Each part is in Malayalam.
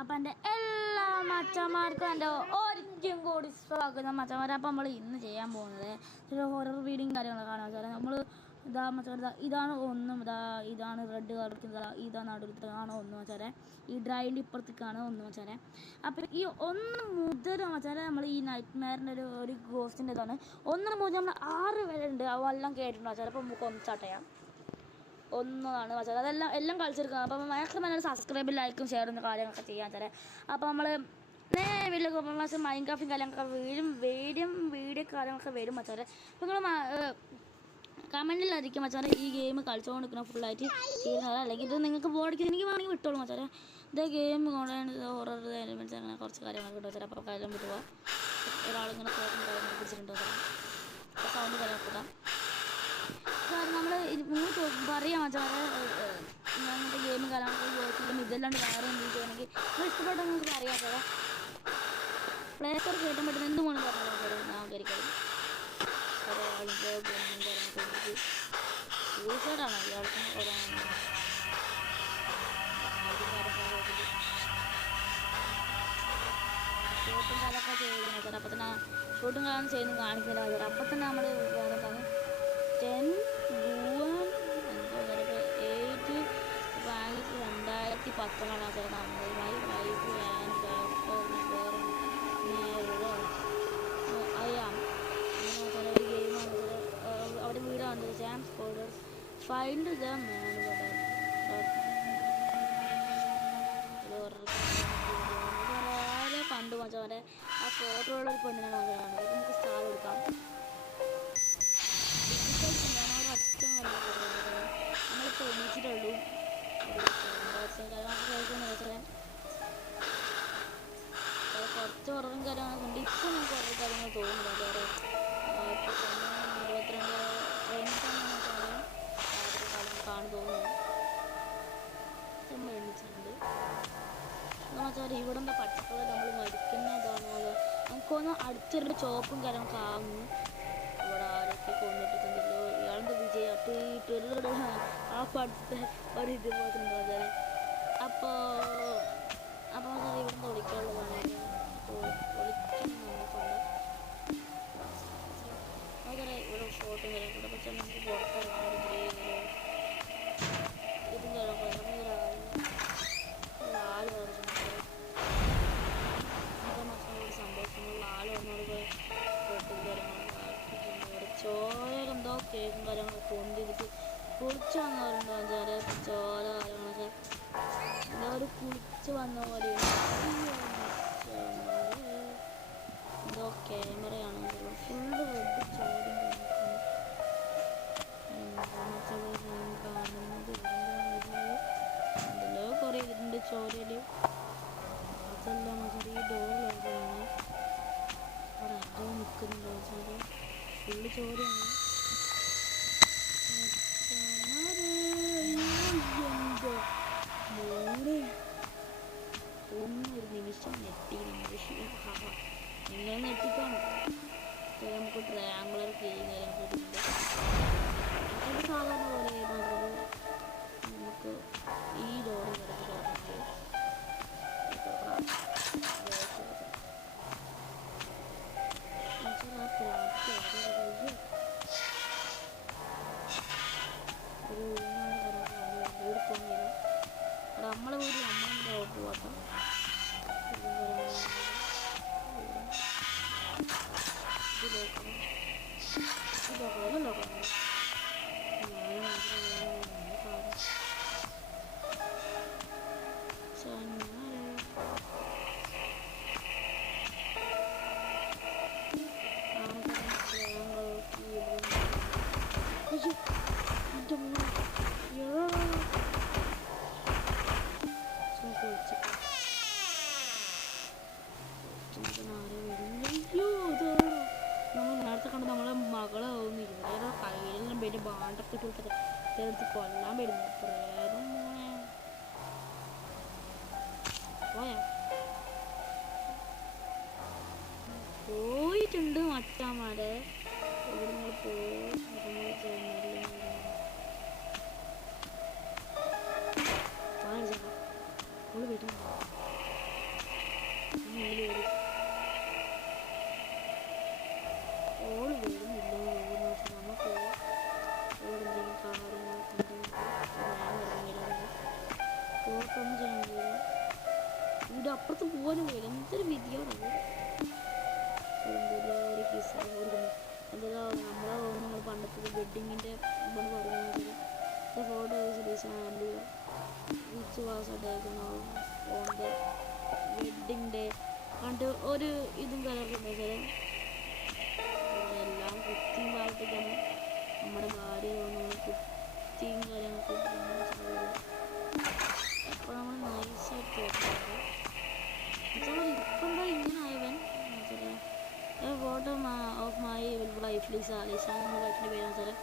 അപ്പം എൻ്റെ എല്ലാ മച്ചന്മാർക്കും എൻ്റെ ഒരിക്കലും കൂടി സ്വാഗതം മച്ചന്മാരെ. അപ്പം നമ്മൾ ഇന്ന് ചെയ്യാൻ പോകുന്നത് ചില ഹൊറർ വീഡിയോയും കാര്യങ്ങളൊക്കെ കാണാൻ വെച്ചാൽ നമ്മൾ ഇതാ മച്ചന്മാർ ഇതാണ് ഒന്നും ഇതാണ് റെഡ് കളർ ഇതാണ് നടുത്താണ് ഒന്ന് വെച്ചാൽ ഈ ഡ്രൈൻ്റെ ഇപ്പുറത്തേക്കാണ് ഒന്ന് വെച്ചാൽ. അപ്പം ഈ 1 മുതൽ വെച്ചാൽ നമ്മൾ ഈ നൈറ്റ് മെയറിൻ്റെ ഒരു ഗോസ്റ്റിൻ്റെ ഇതാണ് 1 മുതൽ നമ്മൾ 6 വരെ ഉണ്ട്. അതെല്ലാം കേട്ടിട്ടുണ്ടോ ചിലപ്പോൾ നമുക്ക് ഒന്ന് സ്റ്റാർട്ട് ചെയ്യാം. ഒന്നാണ് വെച്ചാൽ എല്ലാം കളിച്ചെടുക്കുന്നത്. അപ്പം മാക്സിമം നല്ല സബ്സ്ക്രൈബും ലൈക്കും ഷെയറും കാര്യങ്ങളൊക്കെ ചെയ്യാൻ വെച്ചാൽ. അപ്പോൾ നമ്മൾ വലിയ കോപ്പർമാസം മൈൻക്രാഫ്റ്റും കാര്യങ്ങളൊക്കെ വീഡിയോ കാര്യങ്ങളൊക്കെ വരും വെച്ചാൽ. അപ്പോൾ നിങ്ങൾ കമൻറ്റിലായിരിക്കും വെച്ചാൽ ഈ ഗെയിം കളിച്ചുകൊണ്ടിരിക്കണം ഫുള്ളായിട്ട് ചെയ്യുന്നത്. അല്ലെങ്കിൽ ഇത് നിങ്ങൾക്ക് ബോർഡിക്ക് എനിക്ക് വേണമെങ്കിൽ വിട്ടോളൂ വെച്ചാൽ. ഇതേ ഗെയിം കൊണ്ടാണ് ഹൊറർ എലിമെൻറ്റ്സ് അങ്ങനെ കുറച്ച് കാര്യങ്ങളൊക്കെ കിട്ടും വെച്ചാൽ. അപ്പോൾ കാര്യം വിട്ടുക ഒരാളിങ്ങനെ ഫോട്ടോ കാര്യങ്ങൾ പിടിച്ചിട്ടുണ്ടോ സൗണ്ട് കാര്യങ്ങളൊക്കെ നമ്മൾ പറയാം വെച്ചാൽ അങ്ങനത്തെ ഗെയിം കാര്യങ്ങളൊക്കെ ഇതല്ലാണ്ട് വേറെ എന്തെങ്കിലും ചെയ്യണമെങ്കിൽ നിങ്ങൾ ഇഷ്ടപ്പെട്ട നിങ്ങൾക്ക് അറിയാം സാറേ. പ്ലേ സ്റ്റോർ കയറ്റാൻ പറ്റുന്ന എന്ത് വേണം പറഞ്ഞാൽ ഞാൻ കരിക്കലും സൂസൈഡാണ് ഇയാൾക്കും ഷൂട്ടും കാലൊക്കെ ചെയ്യുന്നത് സാർ. അപ്പം തന്നെ ഷൂട്ടും കാലം ചെയ്യുന്നത് കാണിക്കില്ല സാർ. അപ്പം തന്നെ നമ്മൾ വേറെ എന്താണ് 10 June 8 2019 സാർ. നമ്മളുമായി വൈഫ് ആൻഡ് ഡോക്ടർ അറിയാം ഒരു ഗെയിമാണ് അവിടെ വീടാണ് ജാം സ്കോഡേഴ്സ് ഫൈൻഡ് ദ മാൻ കണ്ടു മച്ചവരെ. ആ ഫോട്ടോയുള്ള ഒരു പെണ്ണിനാണ് മകളാണ്. നമുക്ക് സ്റ്റാർ കൊടുക്കാം. നമ്മളിപ്പോൾ എണീച്ചിട്ടുള്ളൂ. കുറച്ച് കുറവും കാര്യങ്ങളൊക്കെ ഉണ്ട്. ഇപ്പം നമുക്ക് കുറേ കാര്യങ്ങൾ തോന്നുന്നില്ല. വേറെ ഇപ്പോൾ 22 കാണു തോന്നുന്നു. നമ്മൾ എണീച്ചിട്ടുണ്ട്. എന്നുവെച്ചാൽ ഇവിടെ എന്താ പച്ചക്കളർ നമ്മൾ മരിക്കുന്നതാണോ നമുക്കൊന്ന് അടുത്തൊരു ചോപ്പും കാര്യങ്ങളൊക്കെ ആകുന്നു. ഇവിടെ ആരൊക്കെ കൊണ്ടിട്ടുണ്ടല്ലോ. ഇയാളെന്താ വിജയം അപ്പോൾ ആ പടുത്ത ഒരു ഇത് പോയിട്ടുണ്ടോ. അപ്പോൾ സാർ ഇവിടുന്ന് വിളിക്കാനുള്ളതാണ്. വളരെ ഇവിടെ ഫോട്ടോ കാര്യങ്ങളൊക്കെ പക്ഷേ നമുക്ക് പുറത്തിറങ്ങാൻ ഇതും കാര്യങ്ങളൊക്കെ ആള് സംഭവിക്കുന്നുള്ള ആള് വന്നോട് ഫോട്ടോ കാര്യങ്ങളൊക്കെ ചോരെന്തോ കേക്കും കാര്യങ്ങളൊക്കെ കൊണ്ടിരിച്ച് കുളിച്ച് വന്നവരുണ്ടോ വെച്ചാൽ ചോര കാര്യങ്ങളൊക്കെ എല്ലാവരും കുളിച്ച് വന്ന പോലെ എന്തോ ക്യാമറയാണ് ഫുള്ള് റെഡ് ചോദ്യം കാണുന്നത്. ഇതിലോ കുറേ ഇതിൻ്റെ ചോരയിൽ അതെല്ലാം വെച്ചാൽ ഈ ഡോറിലാണ് അവിടെ അറ്റോ നിൽക്കുന്നുണ്ടോ വെച്ചാൽ ഫുള്ള് ചോരയാണ്. ഒന്നൊരു നിമിഷം ഞെട്ടി നിങ്ങൾ ഞെട്ടിക്കണം. നമുക്ക് ട്രയാങ്കുലർ ഗെയിം കാര്യങ്ങളൊക്കെ സാധാരണ പോലെ നമുക്ക് ഈ ഡോറ് കിടക്കുന്നത് ഒരു വീട് പോകുന്നില്ല. നമ്മളെ വീട് നമ്മളെ പോകട്ടെ. നേരത്തെ കണ്ട് നമ്മളെ മകളെ തോന്നിയിരുന്നു. കയ്യിലെല്ലാം പേര് ബാണ്ടൊക്കെ ഇട്ട് ചേർത്ത് കൊല്ലാൻ വരുന്നു. പ്രേതം പോയിട്ടുണ്ട് മച്ചാമാരെ. ഇവിടെ നിങ്ങൾ പോയി വീട്ടിൽ ഒന്നും ചെയ്യാൻ കഴിയില്ല. ഇതിൻ്റെ അപ്പുറത്ത് പോകാനും കഴിയില്ല. എന്തൊരു വിധിയാണത്. എന്തെല്ലാം ഒരു കിസ്സാണ് കൊടുക്കുന്നത്. എന്തെല്ലാം നമ്മൾ പണ്ടത്തെ വെഡിങ്ങിൻ്റെ നമ്മൾ പറയുന്നത് photo design which was on the wedding day കണ്ട് ഒരു ഇതും കലർക്കുന്നുണ്ട്. എല്ലാം കുത്തിയും കാലത്തേക്കാണ് നമ്മുടെ ഭാര്യ തോന്നുന്നത്. കുത്തിയും കാര്യങ്ങളൊക്കെ അപ്പോൾ നമ്മൾ നൈസായിട്ട് തോന്നുന്നുണ്ട്. ഇപ്പം എന്താ ഇങ്ങനെ ആയവൻ photo of my wife Lisa. Lisa നമ്മുടെ വൈഫിൻ്റെ പേരാണ് സാറേ.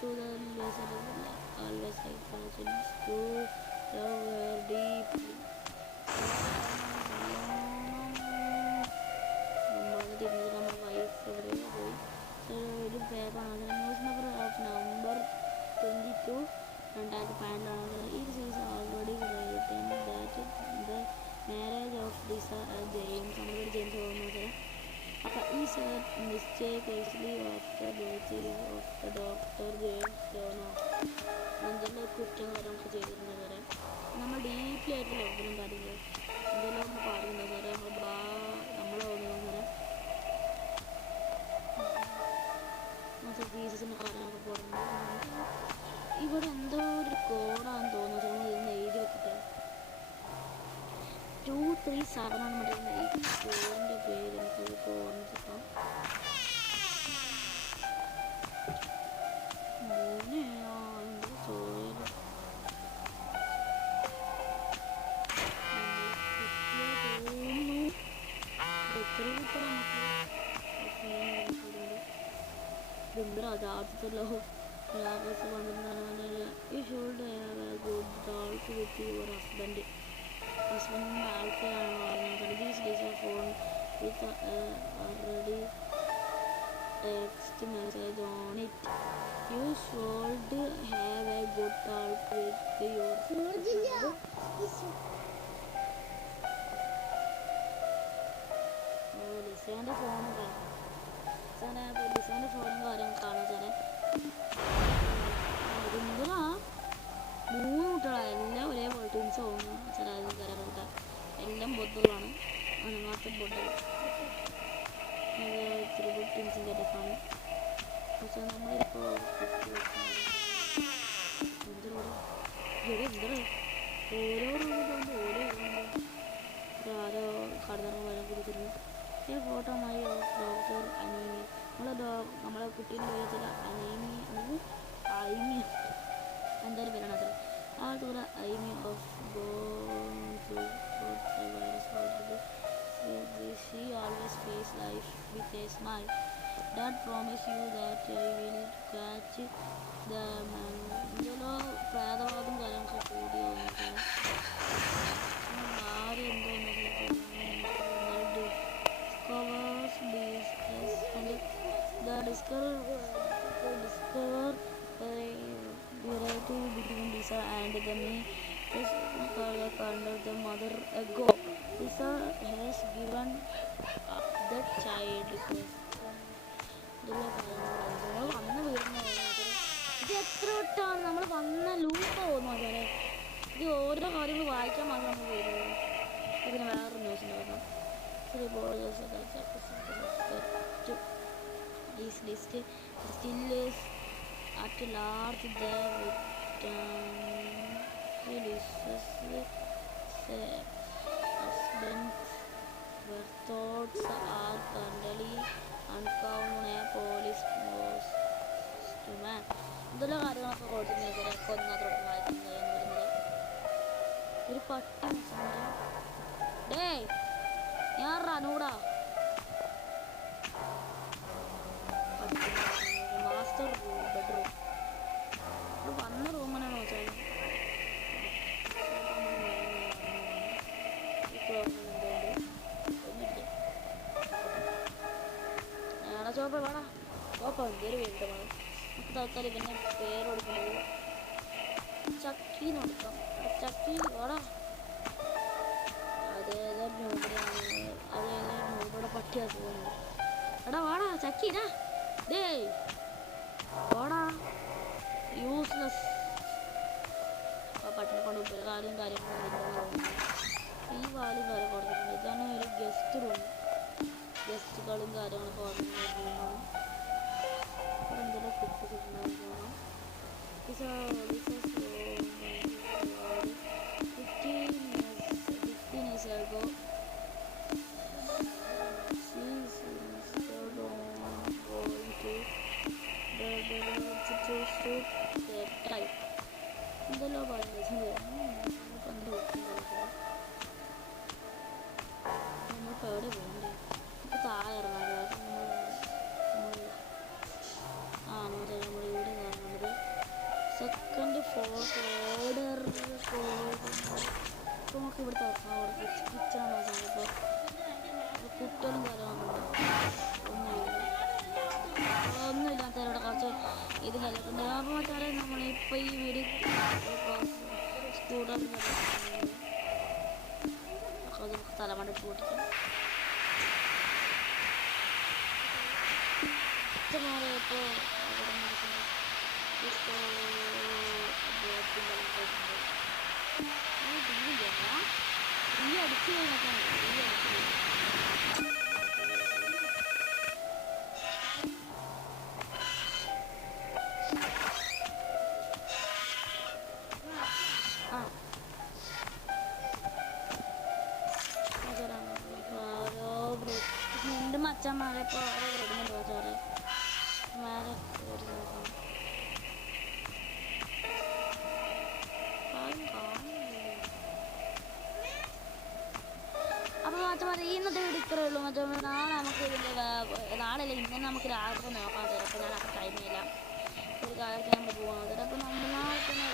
to the lesson always like persons to love her deeply. നമ്മുടെ വൈഫ് എവിടെ പോയി ഒരു പേപ്പറാണ്. News number of November 22, 2015. It is already written that the marriage of Lisa and James, നമ്മുടെ ജെയിംസ് പോകുന്നത് അപ്പോൾ ഈ മിസ്റ്റേക്ക്ലി ഓഫ് ദ ഡോക്ടർ ജെയിംസ് ജോണോ എന്തെല്ലാം കുറ്റങ്ങൾ നമുക്ക് ചെയ്തിരുന്നത് വരെ നമ്മൾ ഡീപ്ലി ആയിട്ട് ലവ്വിനും കാര്യങ്ങൾ എന്തെല്ലാം ഒന്ന് പറയുന്നത് വരെ നമ്മളെ പോകുന്നത് വരെ ജീസസിൻ്റെ കാര്യങ്ങളൊക്കെ പറഞ്ഞു. ഇവിടെ എന്തോ ഒരു കോഡാന്ന് തോന്നുന്നത്. നമ്മൾ ഇന്ന് എഴുതി വെക്കട്ടെ. 237 ആണ് മറ്റേ ഈ കോഡിൻ്റെ പേര്. എനിക്കത് ഓർമ്മിച്ചിട്ടാം. എന്തോ ചോദിച്ചു അതാത്തല്ലോ. August 12 you should have a good talk with your husband. ഹസ്ബൻഡിൻ്റെ ആൾക്കാരാണ് പറഞ്ഞത്. These days a phone with already text message on it. You should have a good talk with your husband. ലിസേൻ്റെ ഫോണും കാര്യങ്ങൾ കാണാൻ സാറേ. എന്തിനാ 3 കുട്ടികളാണ് എല്ലാം ഒരേപോലെ ട്വിൻസ് പോകുന്നു സാറേ. അതിന് കാര്യങ്ങളൊക്കെ എല്ലാം ബൊദ്ധകളാണ്. അതിനകത്ത് ബൊദ്ധകൾ ത്രിബിൾ ട്വിൻസിൻ്റെ ഡെഫാണ്. പക്ഷേ നമ്മളിപ്പോൾ ഓരോ റൂമിൽ ഓരോ ആരോ കടന്നു വരാൻ കൊടുത്തിരുന്നു. ഈ ഫോട്ടോമായി ഡോക്ടർ അനീമി നമ്മളെ കുട്ടീൻ്റെ പേരത്തിൽ അനീമി ഐമി എന്തായാലും പേരാണ് അത്ര ആൾക്കൂടെ ഐമി of she always face life with a smile. Dad promise you that I will catch the man. ഇതിലോ പ്രേതവാദം കാര്യങ്ങളൊക്കെ കൂടി വന്നിട്ട് ആരും എന്തോ discovers business and the discover variety between Lisa and the me is under the mother ago. Lisa has given up the child. വന്ന് വീടുന്ന ഇത് എത്ര വട്ടമാണ് നമ്മൾ വന്ന ലൂപ്പ് പോകുന്നു. അതുപോലെ ഇത് ഓരോ കാര്യങ്ങൾ വായിക്കാൻ മാത്രം നമ്മൾ വരുന്നത്. ഇതിന് വേറൊരു ന്യൂസ് ഉണ്ടായിരുന്നു. This list still is at large. The Lisa's husband's thoughts are currently unknown. A police postman. ഇതെല്ലാം കാര്യങ്ങളൊക്കെ കൊടുത്തിട്ടുണ്ട്. കൊന്നതോടെ വായിക്കുന്നത് എന്ന് പറയുന്നത് ഒരു പട്ടി ഡേ ഞാൻ റനൂടാ മാസ്റ്റർ ബെഡ്റൂം വന്ന റൂമിനാണോ വെച്ചാൽ ഞാനാ ചോപ്പ വേടാ ചോപ്പ എന്തൊരു വീട്ടമാണ്. നമുക്ക് തൽക്കാലം പിന്നെ പേര് കൊടുക്കുന്നത് ചക്കിന്ന് കൊടുക്കാം. ചക്കി വേടാ അതേതാ നോബിയുടെ പട്ടിയാ തോന്നുന്നു. എടാ വാടാ ചക്കിടാ ഡേ വാടാ യൂസ്ലെസ് പട്ടിനെ കൊണ്ട് ഉപകാരവും കാര്യങ്ങളും ഈ വാലും കാര്യം കൊടുത്തിട്ടുണ്ട്. ഇതാണ് ഒരു ഗസ്റ്റ് റൂം, ഗസ്റ്റുകളും കാര്യങ്ങളൊക്കെ ഓർഡർ റൂമാണ്. ഇവിടെ എന്തെങ്കിലും കിട്ടുന്നുണ്ടാകും. എന്തെല്ലോ പറയുന്നത് നമ്മൾക്ക് എവിടെ പോകണ്ടേ? നമുക്ക് താഴെ ഇറങ്ങാം. നമ്മളിവിടെ കാണുന്നത് സെക്കൻഡ് ഓർഡർ. ഇപ്പോൾ നമുക്ക് ഇവിടുത്തെ കിച്ചണാണ് നോക്കുന്നത്. ഇപ്പോൾ കുട്ടികളും കാര്യങ്ങളൊക്കെ ഒന്നുമില്ലാത്തവരുടെ കുറച്ച് ഇത് ഹെൽപ്പുണ്ട്. അപ്പോൾ മച്ചാരെ നമ്മളിപ്പോൾ ഈ വീട് സ്കൂട്ടർ തലമണ്ട കൂട്ടിക്കാം. ഇപ്പോൾ ഈ അടിച്ചു കഴിഞ്ഞാൽ മച്ചന്മാരെ ഇപ്പോൾ ഓരോ റെഡിമെന്റ് ചോറ് മേലെ കയറി നോക്കാം. അപ്പോൾ മച്ചന്മാരെ ഇന്നത്തെ വീട് ഇത്രയേ ഉള്ളൂ. മച്ചന്മാർ നാളെ നമുക്ക് ഇതിൻ്റെ നാളെയല്ല ഇന്നലെ നമുക്ക് രാത്രി നോക്കാൻ തരാം. അപ്പോൾ ഞാൻ അപ്പോൾ ടൈമില്ല ഒരു കാര്യത്തിൽ നമ്മൾ പോകുന്നത്. അപ്പോൾ നമ്മൾ നാളെ തന്നെ